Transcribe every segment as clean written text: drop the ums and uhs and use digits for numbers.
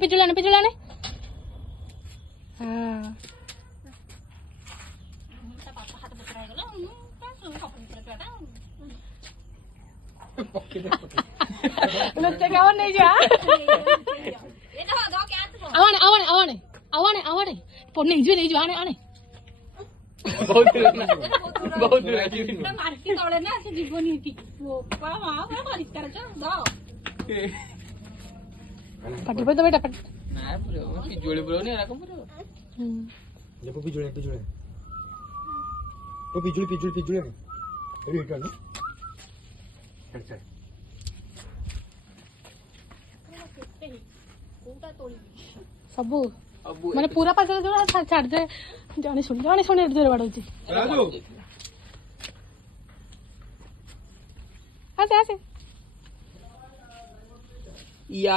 पिजुलाने हां लुच्चे का नहीं जा आवाने पोने नहीं जो आने बहुत दूर मार के तोड़े ना से जीवनी ठीक वो पा मां का बारिश कर जाओ पट तो बेटा पट ना बोलो पिजुले बोलो ने रकम बोलो देखो पिजुले वो पिजुले अरे इधर ना अच्छा सबू माने पूरा पास छाड़ दे जाने सुन जोर बाड़ौची राजू आसे या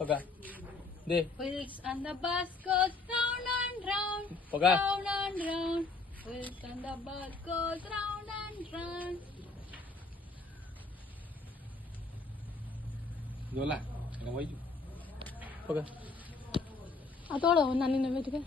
पका दे Wheels on the bus goes round and round, पका round and round. Wheels on the bus goes round and round. दोला वही पका आ तोड़ो नानी ने बैठ के